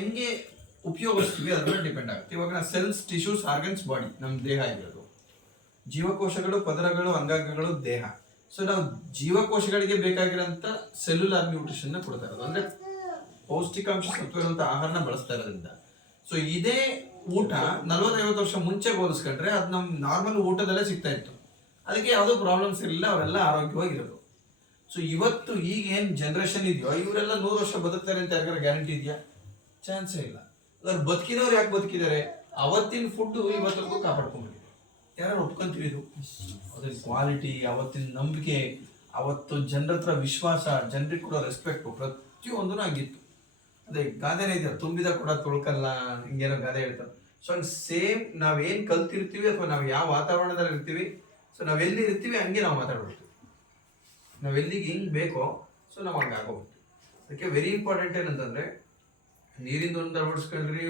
ಹೆಂಗೆ ಉಪಯೋಗಿಸ್ತೀವಿ ಅದ್ರ ಮೇಲೆ ಡಿಪೆಂಡ್ ಆಗುತ್ತೆ. ಇವಾಗ ಸೆಲ್ಸ್, ಟಿಶ್ಯೂಸ್, ಆರ್ಗನ್ಸ್, ಬಾಡಿ ನಮ್ಮ ದೇಹ ಇರೋದು. ಜೀವಕೋಶಗಳು, ಪದರಗಳು, ಅಂಗಾಂಗಗಳು ದೇಹ. ಸೊ ನಾವು ಜೀವಕೋಶಗಳಿಗೆ ಬೇಕಾಗಿರೋಂಥ ಸೆಲ್ಯುಲಾರ್ ನ್ಯೂಟ್ರಿಷನ್ ಕೊಡ್ತಾ ಇರೋದು, ಅಂದ್ರೆ ಪೌಷ್ಟಿಕಾಂಶ ಸತ್ವ ಇರುವಂತ ಆಹಾರನ ಬಳಸ್ತಾ ಇರೋದ್ರಿಂದ. ಸೊ ಇದೇ ಊಟ 40-50 ವರ್ಷ ಮುಂಚೆ ಹೋಲಿಸ್ಕೊಂಡ್ರೆ ಅದು ನಮ್ ನಾರ್ಮಲ್ ಊಟದಲ್ಲೇ ಸಿಗ್ತಾ ಇತ್ತು. ಅದಕ್ಕೆ ಯಾವುದೋ ಪ್ರಾಬ್ಲಮ್ಸ್ ಇರಲಿಲ್ಲ, ಅವರೆಲ್ಲ ಆರೋಗ್ಯವಾಗಿರೋದು. ಸೊ ಇವತ್ತು ಈಗ ಏನ್ ಜನರೇಷನ್ ಇದೆಯೋ ಇವರೆಲ್ಲ 100 ವರ್ಷ ಬದುಕ್ತಾರೆ ಅಂತ ಯಾರಿಗಾರ ಗ್ಯಾರಂಟಿ ಇದೆಯಾ? ಚಾನ್ಸೇ ಇಲ್ಲ. ಅದ್ರ ಬದುಕಿದವ್ರು ಯಾಕೆ ಬದುಕಿದ್ದಾರೆ? ಅವತ್ತಿನ ಫುಡ್ ಇವತ್ತಿಗೂ ಕಾಪಾಡ್ಕೊಂಡ್ಬಿಟ್ಟಿದೆ. ಯಾರು ಒಪ್ಕೊಂತೀವಿ ಇದು? ಅದ್ರ ಕ್ವಾಲಿಟಿ, ಅವತ್ತಿನ ನಂಬಿಕೆ, ಅವತ್ತು ಜನರ ಹತ್ರ ವಿಶ್ವಾಸ, ಜನರಿಗೆ ಕೊಡೋ ರೆಸ್ಪೆಕ್ಟ್, ಪ್ರತಿಯೊಂದೂ ಆಗಿತ್ತು. ಅದೇ ಗಾದೆನೇ ಇದೆಯಲ್ಲ, ತುಂಬಿದ ಕೂಡ ತುಳ್ಕಲ್ಲ, ಹಿಂಗೇನೋ ಗಾದೆ ಹೇಳ್ತಾರೆ. ಸೊ ಹಂಗೆ ಸೇಮ್ ನಾವೇನ್ ಕಲ್ತಿರ್ತೀವಿ ಅಥವಾ ನಾವು ಯಾವ ವಾತಾವರಣದಲ್ಲಿ ಇರ್ತೀವಿ, ಸೊ ನಾವೆಲ್ಲಿ ಇರ್ತೀವಿ ಹಂಗೆ ನಾವು ಮಾತಾಡ್ಬಿಡ್ತೀವಿ. ನಾವೆಲ್ಲಿಗೆ ಹಿಂಗ್ ಬೇಕೋ ಸೊ ನಾವು ಹಂಗೆ ಆಗೋಗ್ತೀವಿ. ಅದಕ್ಕೆ ವೆರಿ ಇಂಪಾರ್ಟೆಂಟ್ ಏನಂತಂದ್ರೆ ನೀರಿಂದ ಒಂದು ಅಳವಡಿಸ್ಕೊಂಡ್ರಿ,